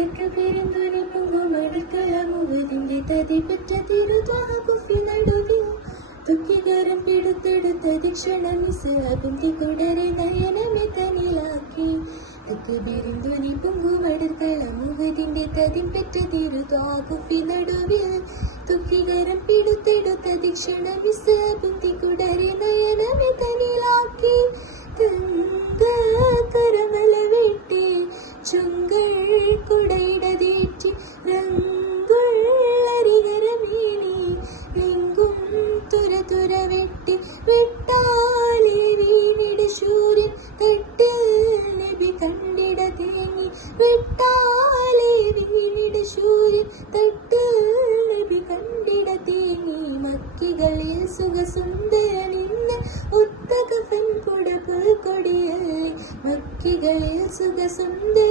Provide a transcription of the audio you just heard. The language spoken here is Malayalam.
തക്ക പെരുന്തുനി പൊങ്ങുമടുക്കളമുവതിന്റെ തതി പെറ്റ തിരുതാകുഫി നടുവിൽ തുക്കികരം പിടുത്തെടുത്തതി ക്ഷണമിസ് അബിന്തി കുടരെ നയനമെ തനിലാക്കി തക്ക പെരുന്തുനി പൊങ്ങുമടുക്കളമുവതിന്റെ തതി പെറ്റ തിരുതാകുഫി നടുവിൽ തുക്കികരം പിടുത്തെടുത്തതി ക്ഷണമിസ് അബിന്തി കുടരെ നയനമെ തനിലാക്കി കരമല വെട്ടി ചുങ്കൾ കുടയിടതേറ്റി രംഗുള്ളരികരമേനി ലിംഗും തുര വെട്ടി വിട്ടാലേ വീണിട സൂര്യൻ തട്ടിൽ നബി കണ്ടിട തേങ്ങി വിട്ടാലേ വീണിട സൂര്യൻ തട്ടിൽ നബി കണ്ടിട തേങ്ങി മക്കികളിൽ സുഖസുന്ദരനിന്ന് ഉത്തക പെൺകുട പുൽക്കൊടിയല്ലേ മക്കികളിൽ സുഖസുന്ദര